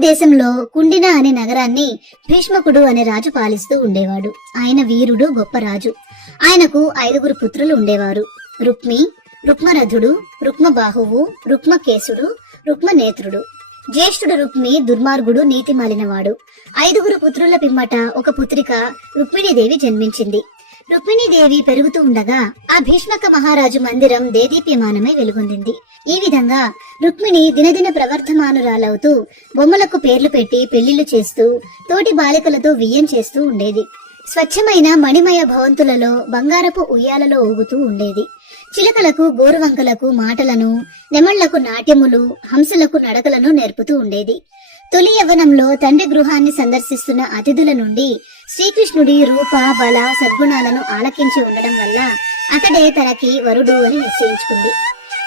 దేశంలో కుండిన అనే నగరాన్ని భీష్మకుడు అనే రాజు పాలిస్తూ ఉండేవాడు. ఆయన వీరుడు గొప్ప రాజు. ఆయనకు ఐదుగురు పుత్రులు ఉండేవారు. రుక్మి రుక్మరథుడు రుక్మబాహువు రుక్మకేశుడు రుక్మనేత్రుడు. జ్యేష్ఠుడు రుక్మి దుర్మార్గుడు నీతి మాలినవాడు ఐదుగురు పుత్రుల పిమ్మట ఒక పుత్రిక రుక్మిణీదేవి జన్మించింది. రుక్మిణీదేవి పెరుగుతూ ఉండగా ఆ భీష్మక మహారాజు మందిరం దేదీప్యమానమై వెలుగొందింది. ఈ విధంగా రుక్మిణి దినదిన ప్రవర్ధమానురాలవుతూ బొమ్మలకు పేర్లు పెట్టి పెళ్ళిళ్ళు చేస్తూ తోటి బాలికలతో వియ్యం చేస్తూ ఉండేది. స్వచ్ఛమైన మణిమయ భవంతులలో బంగారపు ఉయ్యాలలో ఊగుతూ ఉండేది. చిలకలకు గోరువంకలకు మాటలను నెమళ్ళకు నాట్యములు హంసలకు నడకలను నేర్పుతూ ఉండేది. తొలి యవ్వనంలో తండ్రి గృహాన్ని సందర్శిస్తున్న అతిథుల నుండి శ్రీకృష్ణుడి రూప బల సద్గుణాలను ఆలకించి ఉండడం వల్ల అతడే తనకి వరుడు అని నిశ్చయించుకుంది.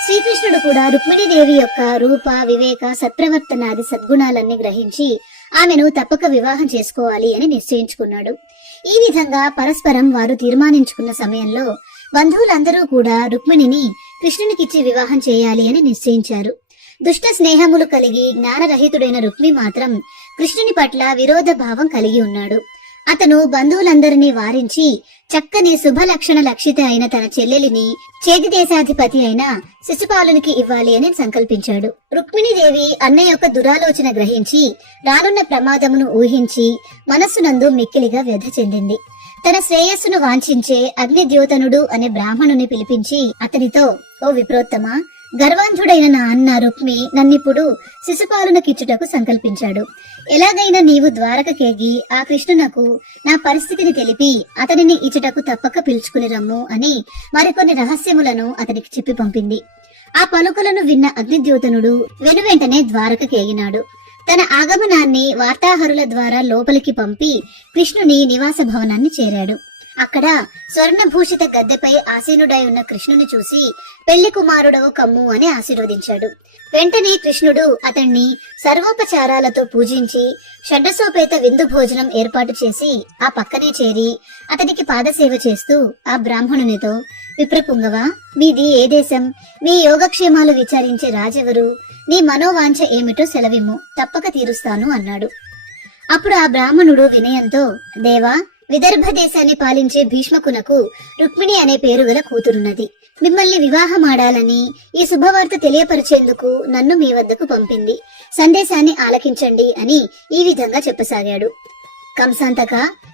శ్రీకృష్ణుడు కూడా రుక్మిణీదేవి యొక్క రూప వివేక సత్ప్రవర్తనాది సద్గుణాలన్నీ గ్రహించి ఆమెను తప్పక వివాహం చేసుకోవాలి అని నిశ్చయించుకున్నాడు. ఈ విధంగా పరస్పరం వారు తీర్మానించుకున్న సమయంలో బంధువులందరూ కూడా రుక్మిణిని కృష్ణునికిచ్చి వివాహం చేయాలి అని నిశ్చయించారు. దుష్ట స్నేహములు కలిగి జ్ఞానరహితుడైన రుక్మి మాత్రం కృష్ణుని పట్ల విరోధ భావం కలిగి ఉన్నాడు. అతను బంధువులందరినీ వారించి చక్కని శుభలక్షణ లక్షిత అయిన తన చెల్లెలిని చేతి దేశాధిపతి అయిన శిశుపాలునికి ఇవ్వాలి అని సంకల్పించాడు. రుక్మిణీదేవి అన్న యొక్క దురాలోచన గ్రహించి రానున్న ప్రమాదమును ఊహించి మనస్సునందు మిక్కిలిగా వ్యధ చెందింది. తన శ్రేయస్సును వాంఛించే అగ్నిద్యోతనుడు అనే బ్రాహ్మణుని పిలిపించి అతనితో ఓ విప్రోత్తమ గర్వాంధుడైన నా అన్న రుక్మి నన్నిప్పుడు శిశుపాలునకిచ్చుటకు సంకల్పించాడు. ఎలాగైనా నీవు ద్వారకకేగి ఆ కృష్ణునకు నా పరిస్థితిని తెలిపి అతనిని ఇచ్చుటకు తప్పక పిలుచుకుని రమ్ము అని మరికొన్ని రహస్యములను అతనికి చెప్పి పంపింది. ఆ పలుకులను విన్న అగ్నిద్యోతనుడు వెనువెంటనే ద్వారకకేగినాడు తన ఆగమనాన్ని వార్తాహరుల ద్వారా లోపలికి పంపి కృష్ణుని నివాస భవనాన్ని చేరాడు. అక్కడ స్వర్ణభూషిత గద్దెపై ఆసీనుడై ఉన్న కృష్ణుని చూసి పెళ్ళి కుమారుడవు కమ్ము అని ఆశీర్వదించాడు. వెంటనే కృష్ణుడు అతన్ని సర్వోపచారాలతో పూజించి షడ్డసోపేత విందు భోజనం ఏర్పాటు చేసి ఆ పక్కనే చేరి అతనికి పాదసేవ చేస్తూ ఆ బ్రాహ్మణునితో విప్రపుంగవ మీది ఏ దేశం? మీ యోగక్షేమాలు విచారించే రాజెవరు? నీ మనోవాంఛ ఏమిటో సెలవిమ్ము తప్పక తీరుస్తాను అన్నాడు. అప్పుడు ఆ బ్రాహ్మణుడు వినయంతో దేవా విదర్భ దేశాన్ని పాలించే భీష్మకునకు రుక్మిణి అనే పేరు గల కూతురున్నది. మిమ్మల్ని వివాహమాడాలని ఈ శుభవార్త తెలియపరిచేందుకు నన్ను మీ వద్దకు పంపింది. సందేశాన్ని ఆలకించండి అని ఈ విధంగా చెప్పసాగాడు. కంసాంతక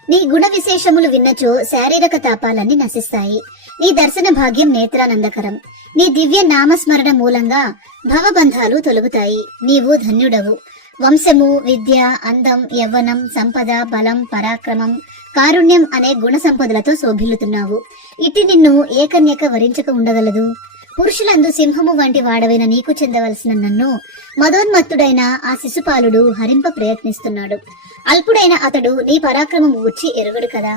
నీ గుణ విశేషములు విన్నచో శారీరక తాపాలన్నీ నశిస్తాయి. నీ దర్శన భాగ్యం నేత్రానందకరం. నీ దివ్య నామస్మరణ మూలంగా భవబంధాలు తొలగుతాయి. నీవు ధన్యుడవు. వంశము విద్య అందం యవ్వనం సంపద బలం పరాక్రమం కారుణ్యం అనే గుణ సంపదలతో శోభిల్లుతున్నావు. ఇట్టి నిన్ను ఏకన్యక వరించక ఉండగలదు. పురుషులందు సింహము వంటి వాడవైన నీకు చెందవలసిన నన్ను మదోన్మత్తుడైన ఆ శిశుపాలుడు హరింప ప్రయత్నిస్తున్నాడు. అల్పుడైన అతడు నీ పరాక్రమం ఊర్చి ఎరుగడు కదా.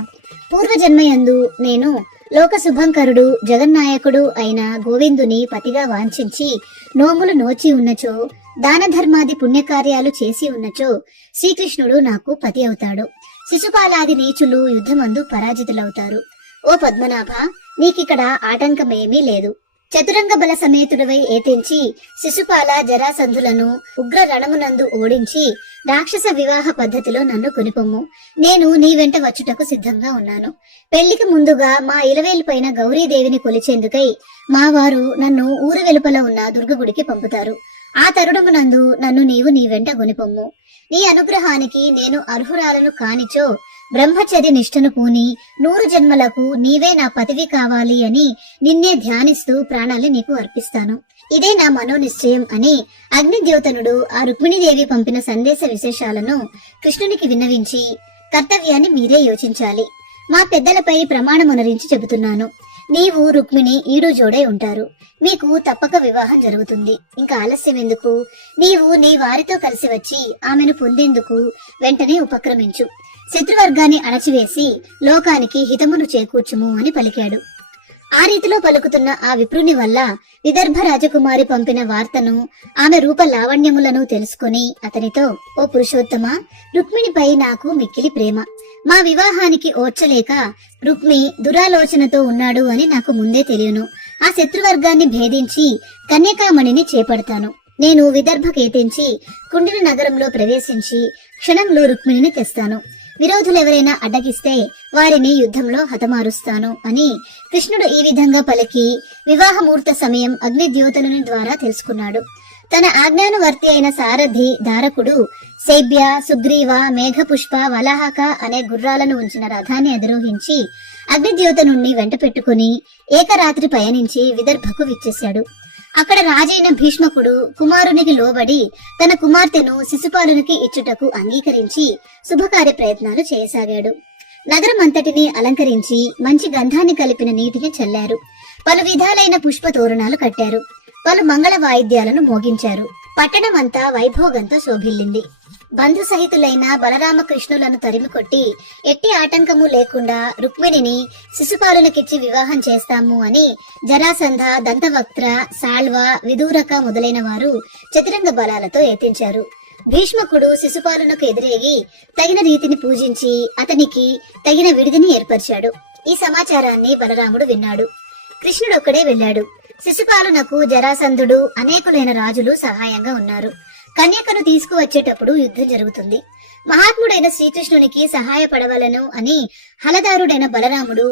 పూర్వజన్మయందు నేను లోక శుభంకరుడు జగన్నాయకుడు అయిన గోవిందుని పతిగా వాంఛించి నోములు నోచి ఉన్నచో దాన ధర్మాది పుణ్యకార్యాలు చేసి ఉన్నచో శ్రీకృష్ణుడు నాకు పతి అవుతాడు. శిశుపాలాది నీచులు యుద్ధమందు పరాజితులవుతారు. ఓ పద్మనాభ నీకిక్కడ ఆటంకమేమీ లేదు. చతురంగ బల సమేతుడివై ఏతించి శిశుపాల జరాసంధులను ఉగ్ర రణమునందు ఓడించి రాక్షస వివాహ పద్ధతిలో నన్ను కొనిపొమ్ము. నేను నీ వెంట వచ్చుటకు సిద్ధంగా ఉన్నాను. పెళ్ళికి ముందుగా మా ఇలవేలు పైన గౌరీదేవిని కొలిచేందుకై మా వారు నన్ను ఊరు వెలుపల ఉన్న దుర్గగుడికి పంపుతారు. ఆ తరుణమునందు నన్ను నీవు నీ వెంట కొనిపొమ్ము. నీ అనుగ్రహానికి నేను అర్హురాలను కానిచో బ్రహ్మచర్య నిష్ఠను పూని నూరు జన్మలకు నీవే నా పతివి కావాలి అని నిన్నే ధ్యానిస్తూ ప్రాణాలు నీకు అర్పిస్తాను. ఇదే నా మనోనిశ్చయం అని అగ్నిద్యోతనుడు ఆ రుక్మిణీదేవి పంపిన సందేశ విశేషాలను కృష్ణునికి విన్నవించి కర్తవ్యాన్ని మీరే యోచించాలి. మా పెద్దలపై ప్రమాణమునరించి చెబుతున్నాను. నీవు రుక్మిణి ఈడు జోడై ఉంటారు. మీకు తప్పక వివాహం జరుగుతుంది. ఇంకా ఆలస్యం ఎందుకు? నీవు నీ వారితో కలిసి వచ్చి ఆమెను పొందేందుకు వెంటనే ఉపక్రమించు. శత్రువర్గాన్ని అణచివేసి లోకానికి హితమును చేకూర్చుము అని పలికాడు. ఆ రీతిలో పలుకుతున్న ఆ విప్రుని వల్ల విదర్భ రాజకుమారి పంపిన వార్తను ఆమె రూప లావణ్యములను తెలుసుకుని అతనితో ఓ పురుషోత్తమ రుక్మిణిపై నాకు మిక్కిలి ప్రేమ. మా వివాహానికి ఓర్చలేక రుక్మి దురాలోచనతో ఉన్నాడు అని నాకు ముందే తెలియను. ఆ శత్రువర్గాన్ని భేదించి కన్యకామణిని చేపడతాను. నేను విదర్భకేతించి కుండిన నగరంలో ప్రవేశించి క్షణంలో రుక్మిణిని తెస్తాను. విరోధులెవరైనా అడ్డగిస్తే వారిని యుద్ధంలో హతమారుస్తాను అని కృష్ణుడు ఈ విధంగా పలికి వివాహమూర్త సమయం అగ్నిద్యోతనుని ద్వారా తెలుసుకున్నాడు. తన ఆజ్ఞానువర్తి అయిన సారథి ధారకుడు శైబ్య సుగ్రీవ మేఘపుష్ప వలహాక అనే గుర్రాలను ఉంచిన రథాన్ని అధిరోహించి అగ్నిద్యోతనుణ్ణి వెంట పెట్టుకుని ఏకరాత్రి పయనించి విదర్భకు విచ్చేశాడు. అక్కడ రాజైన భీష్మకుడు కుమారునికి లోబడి తన కుమార్తెను శిశుపాలునికి ఇచ్చుటకు అంగీకరించి శుభకార్య ప్రయత్నాలు చేయసాగాడు. నగరం అంతటిని అలంకరించి మంచి గంధాన్ని కలిపిన నీటిని చల్లారు. పలు విధాలైన పుష్ప తోరణాలు కట్టారు. పలు మంగళ వాయిద్యాలను మోగించారు. పట్టణమంతా వైభోగంతో శోభిల్లింది. బంధు సహితులైన బలరామకృష్ణులను తరిమికొట్టి ఎట్టి ఆటంకము లేకుండా రుక్మిణిని శిశుపాలునకిచ్చి వివాహం చేస్తాము అని జరాసంధ దంతవక్త్ర సాళ్వ విదూరక మొదలైన వారు చతురంగ బలాలతో యత్నించారు భీష్మకుడు శిశుపాలునకు ఎదురేగి తగిన రీతిని పూజించి అతనికి తగిన విడిదిని ఏర్పరిచాడు. ఈ సమాచారాన్ని బలరాముడు విన్నాడు. కృష్ణుడొక్కడే వెళ్ళాడు. శిశుపాలునకు జరాసంధుడు అనేకులైన రాజులు సహాయంగా ఉన్నారు. కన్యకను తీసుకువచ్చేటప్పుడు యుద్ధం జరుగుతుంది. మహాత్ముడైన శ్రీకృష్ణునికి సహాయపడవలను అని హలదారుడైన బలరాముడు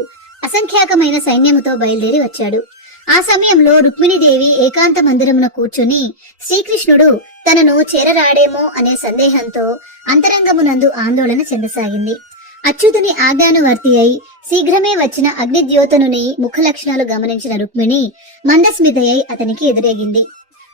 అసంఖ్యాకమైన సైన్యముతో బయలుదేరి వచ్చాడు. ఆ సమయంలో రుక్మిణీదేవి ఏకాంత మందిరమున కూర్చుని శ్రీకృష్ణుడు తనను చేరరాడేమో అనే సందేహంతో అంతరంగమునందు ఆందోళన చెందసాగింది. అచ్యుతుని ఆజ్ఞానువర్తి అయి శీఘ్రమే వచ్చిన అగ్నిద్యోతనుని ముఖ లక్షణాలు గమనించిన రుక్మిణి మందస్మితయ్యి అతనికి ఎదురేగింది.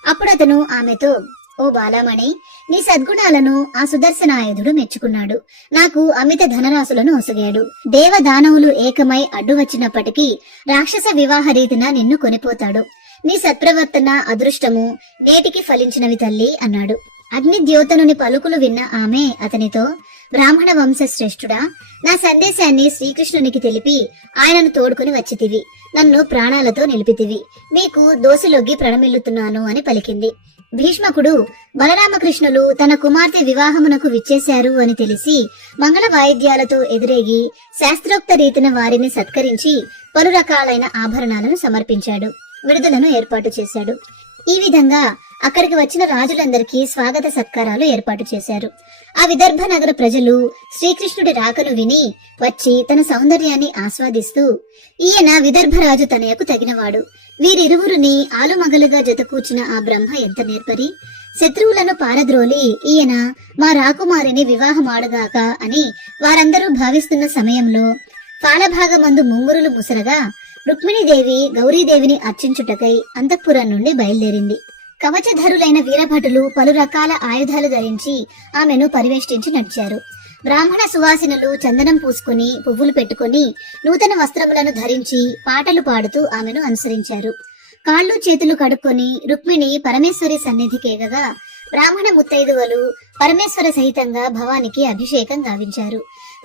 అప్పుడతను ఆమెతో ఓ బాలామణి నీ సద్గుణాలను ఆ సుదర్శనాయుధుడు మెచ్చుకున్నాడు. నాకు అమిత ధనరాశులను ఒసగాడు. దేవదానవులు ఏకమై అడ్డు వచ్చినప్పటికీ రాక్షస వివాహ రీతిన నిన్ను కొనిపోతాడు. నీ సత్ప్రవర్తన అదృష్టము నేటికి ఫలించినవి తల్లి అన్నాడు. అగ్నిద్యోతనుని పలుకులు విన్న ఆమె అతనితో బ్రాహ్మణ వంశ శ్రేష్ఠుడా నా సందేశాన్ని శ్రీకృష్ణునికి తెలిపి ఆయనను తోడుకుని వచ్చితివి. నన్ను ప్రాణాలతో నిలిపితివి. మీకు దోసిలొగ్గి ప్రణమిల్లుతున్నాను అని పలికింది. భీష్మకుడు బలరామకృష్ణులు తన కుమార్తె వివాహమునకు విచ్చేశారు అని తెలిసి మంగళ వాయిద్యాలతో ఎదురేగి శాస్త్రోక్త రీతిన వారిని సత్కరించి పలు రకాలైన ఆభరణాలను సమర్పించాడు. విడుదలను ఏర్పాటు చేశాడు. ఈ విధంగా అక్కడికి వచ్చిన రాజులందరికీ స్వాగత సత్కారాలు ఏర్పాటు చేశారు. ఆ విదర్భ నగర ప్రజలు శ్రీకృష్ణుడి రాకను విని వచ్చి తన సౌందర్యాన్ని ఆస్వాదిస్తూ ఈయన విదర్భరాజు తనయకు తగినవాడు. వీరిరువురిని ఆలుమగలుగా జతకూర్చిన ఆ బ్రహ్మ ఎంత నేర్పరి? శత్రువులను పారద్రోలి ఈయన మా రాకుమారిని వివాహమాడుగాక అని వారందరూ భావిస్తున్న సమయంలో పాలభాగమందు ముంగురులు ముసరగా రుక్మిణీదేవి గౌరీదేవిని అర్చించుటకై అంతఃపురం నుండి బయలుదేరింది. కవచధరులైన వీరభటులు పలు రకాల ఆయుధాలు ధరించి ఆమెను పరివేష్టించి నడిచారు. బ్రాహ్మణ సువాసినలు చందనం పూసుకుని పువ్వులు పెట్టుకుని నూతన వస్త్రములను ధరించి పాటలు పాడుతూ ఆమెను అనుసరించారు. కాళ్ళు చేతులు కడుక్కొని రుక్మిణి పరమేశ్వరి సన్నిధికేగగా బ్రాహ్మణ ముత్తైదువలు పరమేశ్వర సహితంగా భవానికి అభిషేకం గావించారు.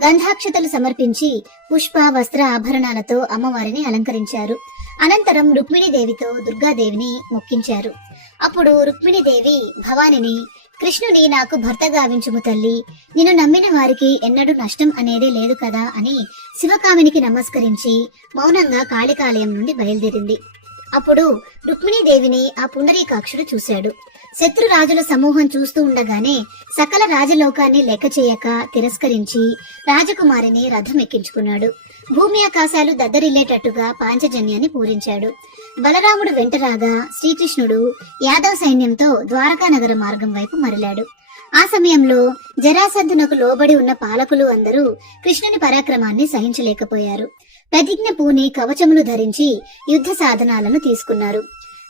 గంధాక్షతలు సమర్పించి పుష్ప వస్త్ర ఆభరణాలతో అమ్మవారిని అలంకరించారు. అనంతరం రుక్మిణీదేవితో దుర్గాదేవిని మొక్కించారు. అప్పుడు రుక్మిణీదేవి భవానిని కృష్ణుని నాకు భర్త గావించుము తల్లి. నిన్ను నమ్మిన వారికి ఎన్నడూ నష్టం అనేదే లేదు కదా అని శివకామినికి నమస్కరించి మౌనంగా కాళికాలయం నుండి బయలుదేరింది. అప్పుడు రుక్మిణీదేవిని ఆ పుండరీకాక్షుడు చూశాడు. శత్రు రాజుల సమూహం చూస్తూ ఉండగానే సకల రాజలోకాన్ని లెక్క చేయక తిరస్కరించి రాజకుమారిని రథం ఎక్కించుకున్నాడు. భూమి ఆకాశాలు దద్దరిల్లేటట్టుగా పాంచజన్యాన్ని పూరించాడు. బలరాముడు వెంటరాగా శ్రీకృష్ణుడు యాదవ సైన్యంతో ద్వారకా నగర మార్గం వైపు మరలాడు. ఆ సమయంలో జరాసంధునకు లోబడి ఉన్న పాలకులు అందరూ కృష్ణుని పరాక్రమాన్ని సహించలేకపోయారు. ప్రతిజ్ఞ పూని కవచములు ధరించి యుద్ధ సాధనాలను తీసుకున్నారు.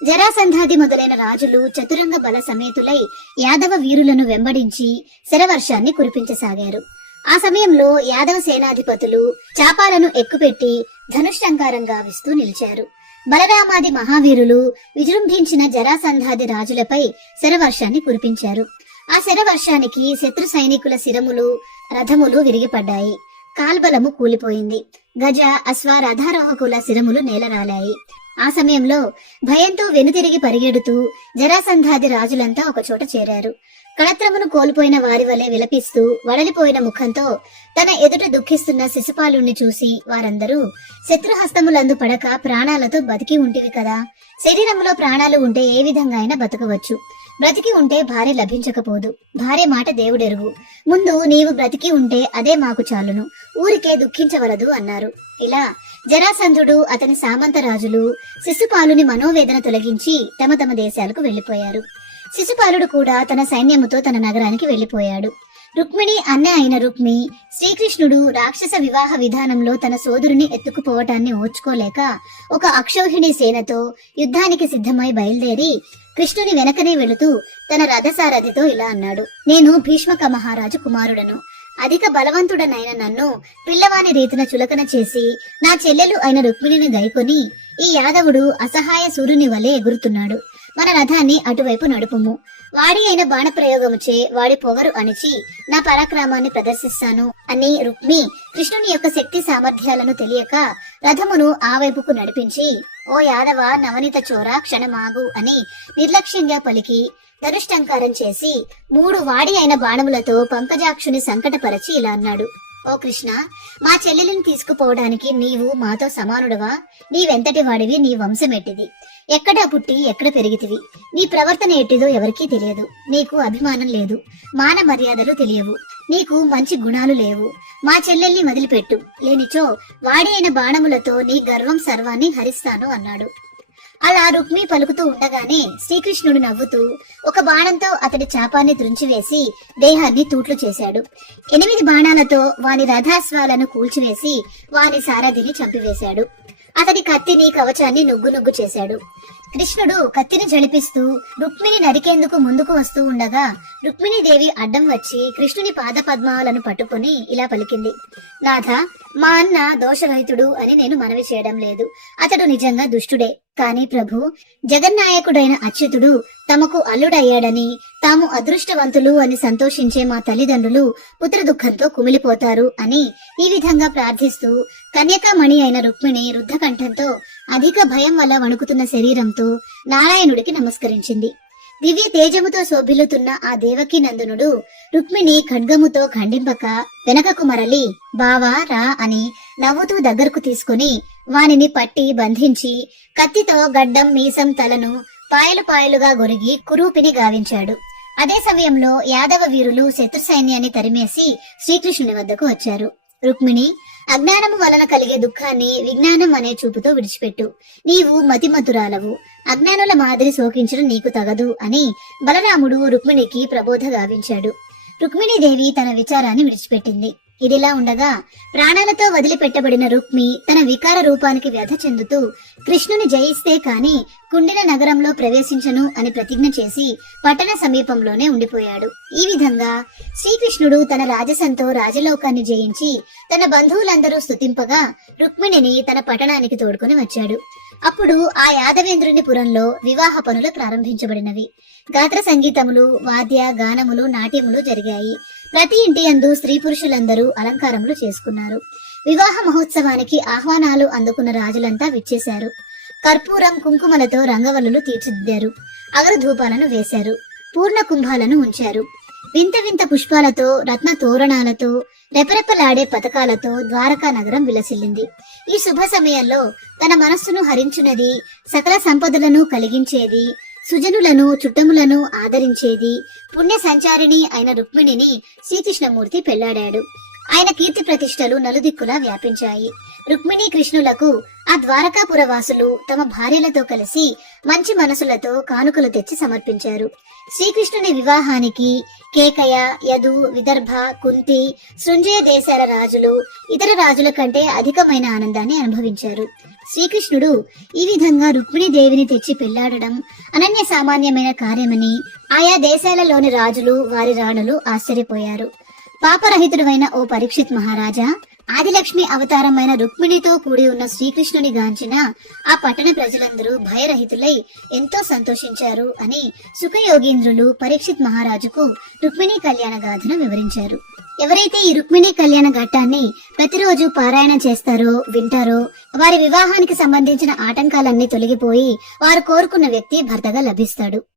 జరాసంధాది మొదలైన రాజులు చతురంగ బల సమేతులై యాదవ వీరులను వెంబడించి శరవర్షాన్ని కురిపించసాగారు. ఆ సమయంలో యాదవ సేనాధిపతులు చాపాలను ఎక్కుపెట్టి ధనుష్టంకారం గావిస్తూ నిలిచారు. బలరామాది మహావీరులు విజృంభించిన జరాసంధాది రాజులపై శరవర్షాన్ని కురిపించారు. ఆ శరవర్షానికి శత్రు సైనికుల శిరములు రథములు విరిగిపడ్డాయి. కాల్బలము కూలిపోయింది. గజ అశ్వ రథారోహకుల శిరములు నేలరాలాయి. ఆ సమయంలో భయంతో వెనుతిరిగి పరిగెడుతూ జరాసంధాది రాజులంతా ఒకచోట చేరారు. కళత్రమును కోల్పోయిన వారి వలె విలపిస్తూ వడలిపోయిన ముఖంతో తన ఎదుట దుఃఖిస్తున్న శిశుపాలుణ్ణి చూసి వారందరూ శత్రుహస్తములందు పడక ప్రాణాలతో బతికి ఉంటివి కదా. శరీరంలో ప్రాణాలు ఉంటే ఏ విధంగా అయినా బతకవచ్చు. బ్రతికి ఉంటే భార్య లభించకపోదు. భార్య మాట దేవుడెరుగు. ముందు నీవు బ్రతికి ఉంటే అదే మాకు చాలును. ఊరికే దుఃఖించవలదు అన్నారు. ఇలా జరాసంధుడు అతని సామంత రాజులు శిశుపాలుని మనోవేదన తొలగించి తమ తమ దేశాలకు వెళ్ళిపోయారు శిశుపాలుడు కూడా తన సైన్యముతో తన నగరానికి వెళ్ళిపోయాడు రుక్మిణి అన్న అయిన రుక్మి శ్రీకృష్ణుడు రాక్షస వివాహ విధానంలో తన సోదరుని ఎత్తుకుపోవటాన్ని ఓర్చుకోలేక ఒక అక్షౌహిణి సేనతో యుద్ధానికి సిద్ధమై బయలుదేరి కృష్ణుని వెనకనే వెళుతూ తన రథసారథితో ఇలా అన్నాడు. నేను భీష్మక మహారాజు కుమారుడను. అధిక బలవంతుడనైన నన్ను పిల్లవాని రీతిన చులకన చేసి నా చెల్లెలు అయిన రుక్మిణిని గైకొని ఈ యాదవుడు అసహాయ సూర్యుని వలె ఎగురుతున్నాడు. మన రథాన్ని అటువైపు నడుపుము. వాడి అయిన బాణప్రయోగముచే వాడి పొగరు అణిచి నా పరాక్రమాన్ని ప్రదర్శిస్తాను అని రుక్మి కృష్ణుని యొక్క శక్తి సామర్థ్యాలను తెలియక రథమును ఆ వైపుకు నడిపించి ఓ యాదవ నవనీత చోర క్షణమాగు అని నిర్లక్ష్యంగా పలికి ధనుష్టంకారం చేసి మూడు వాడి అయిన బాణములతో పంకజాక్షుని సంకటపరచి ఇలా అన్నాడు. ఓ కృష్ణ మా చెల్లెలిని తీసుకుపోవడానికి నీవు మాతో సమానుడవా? నీవెంతటి వాడివి? నీ వంశమెట్టిది ఎక్కడ పుట్టి ఎక్కడ పెరిగితివి? నీ ప్రవర్తన ఎట్టిదో ఎవరికీ తెలియదు. నీకు అభిమానం లేదు. మాన మర్యాదలు తెలియవు. నీకు మంచి గుణాలు లేవు. మా చెల్లెల్ని వదిలిపెట్టు. లేనిచో వాడి అయిన బాణములతో నీ గర్వం సర్వాన్ని హరిస్తాను అన్నాడు. అలా రుక్మి పలుకుతూ ఉండగానే శ్రీకృష్ణుడు నవ్వుతూ ఒక బాణంతో అతడి చాపాన్ని త్రుంచివేసి దేహాన్ని తూట్లు చేశాడు. ఎనిమిది బాణాలతో వాని రథాశ్వాలను కూల్చివేసి వాని సారథిని చంపివేశాడు. అతని కత్తిని కవచాన్ని నుగ్గు నుగ్గు చేశాడు. కృష్ణుడు కత్తిని జడిపిస్తూ రుక్మిణి నరికేందుకు ముందుకు వస్తూ ఉండగా రుక్మిణీదేవి అడ్డం వచ్చి కృష్ణుని పాద పద్మాలను పట్టుకుని ఇలా పలికింది. నాథ మా అన్న దోషరహితుడు అని నేను మనవి చేయడం లేదు. అతడు నిజంగా దుష్టుడే. కాని ప్రభు జగన్నాయకుడైన అచ్యుతుడు తమకు అల్లుడయ్యాడని తాము అదృష్టవంతులు అని సంతోషించే మా తల్లిదండ్రులు పుత్ర దుఃఖంతో కుమిలిపోతారు అని ఈ విధంగా ప్రార్థిస్తూ కన్యకామణి అయిన రుక్మిణి రుద్ధకంఠంతో అధిక భయం వల్ల వణుకుతున్న శరీరంతో నారాయణుడికి నమస్కరించింది. దివ్య తేజముతో శోభిల్లుతున్న ఆ దేవకి నందునుడు రుక్మిణి ఖడ్గముతో ఖండింపక వెనకకు మరలి బావా రా అని నవ్వుతూ దగ్గరకు తీసుకుని వానిని పట్టి బంధించి కత్తితో గడ్డం మీసం తలను పాయలు పాయలుగా గొరిగి కురూపిని గావించాడు. అదే సమయంలో యాదవ వీరులు శత్రు సైన్యాన్ని తరిమేసి శ్రీకృష్ణుని వద్దకు వచ్చారు. రుక్మిణి అజ్ఞానము వలన కలిగే దుఃఖాన్ని విజ్ఞానం అనే చూపుతో విడిచిపెట్టు. నీవు మతిమతురాలవు. అజ్ఞానుల మాదిరి శోకించడం నీకు తగదు అని బలరాముడు రుక్మిణికి ప్రబోధ గావించాడు. రుక్మిణీదేవి తన విచారాన్ని విడిచిపెట్టింది. ఇదిలా ఉండగా ప్రాణాలతో వదిలిపెట్టబడిన రుక్మి తన వికార రూపానికి వ్యధ చెందుతూ కృష్ణుని జయిస్తే కాని కుండిన నగరంలో ప్రవేశించను అని ప్రతిజ్ఞ చేసి పట్టణ సమీపంలోనే ఉండిపోయాడు. ఈ విధంగా శ్రీకృష్ణుడు తన రాజసంతో రాజలోకాన్ని జయించి తన బంధువులందరూ స్థుతింపగా రుక్మిణిని తన పట్టణానికి తోడుకుని వచ్చాడు. అప్పుడు ఆ యాదవేంద్రుని పురంలో వివాహ పనులు ప్రారంభించబడినవి. గాత్ర సంగీతములు వాద్య గానములు నాట్యములు జరిగాయి. ప్రతి ఇంటి అందు స్త్రీ పురుషులందరూ అలంకారములు చేసుకున్నారు. వివాహ మహోత్సవానికి ఆహ్వానాలు అందుకున్న రాజులంతా విచ్చేశారు. కర్పూరం కుంకుమలతో రంగవల్లులు తీర్చిదిద్దారు. అగరు ధూపాలను వేశారు. పూర్ణ కుంభాలను ఉంచారు. వింత వింత పుష్పాలతో రత్న తోరణాలతో రెపరెపలాడే పథకాలతో ద్వారకా నగరం విలసిల్లింది. ఈ శుభ సమయంలో తన మనస్సును హరించున్నది సకల సంపదలను కలిగించేది సుజనులను చుట్టములను ఆదరించేది పుణ్య సంచారిణి అయిన రుక్మిణిని శ్రీకృష్ణమూర్తి పెళ్ళాడాడు. ఆయన కీర్తి ప్రతిష్టలు నలుదిక్కులా వ్యాపించాయి. రుక్మిణి కృష్ణులకు ఆ ద్వారకాపుర వాసులు తమ భార్యలతో కలిసి మంచి మనసులతో కానుకలు తెచ్చి సమర్పించారు. శ్రీకృష్ణుని వివాహానికి కేకయ యదు విదర్భ కుంతి శృంజయ దేశాల రాజులు ఇతర రాజుల కంటే అధికమైన ఆనందాన్ని అనుభవించారు. శ్రీకృష్ణుడు ఈ విధంగా రుక్మిణి దేవిని తెచ్చి పెళ్ళాడడం అనన్య సామాన్యమైన కార్యమని ఆయా దేశాలలోని రాజులు వారి రాణులు ఆశ్చర్యపోయారు. పాపరహితుడైన ఓ పరీక్షిత్ మహారాజా ఆదిలక్ష్మి అవతారమైన రుక్మిణితో కూడి ఉన్న శ్రీకృష్ణుని గాంచిన ఆ పట్టణ ప్రజలందరూ భయరహితులై ఎంతో సంతోషించారు అని సుఖయోగీంద్రులు పరీక్షిత్ మహారాజుకు రుక్మిణి కళ్యాణ గాథను వివరించారు. ఎవరైతే ఈ రుక్మిణి కళ్యాణ ఘట్టాన్ని ప్రతిరోజు పారాయణ చేస్తారో వింటారో వారి వివాహానికి సంబంధించిన ఆటంకాలన్నీ తొలగిపోయి వారు కోరుకున్న వ్యక్తి భర్తగా లభిస్తాడు.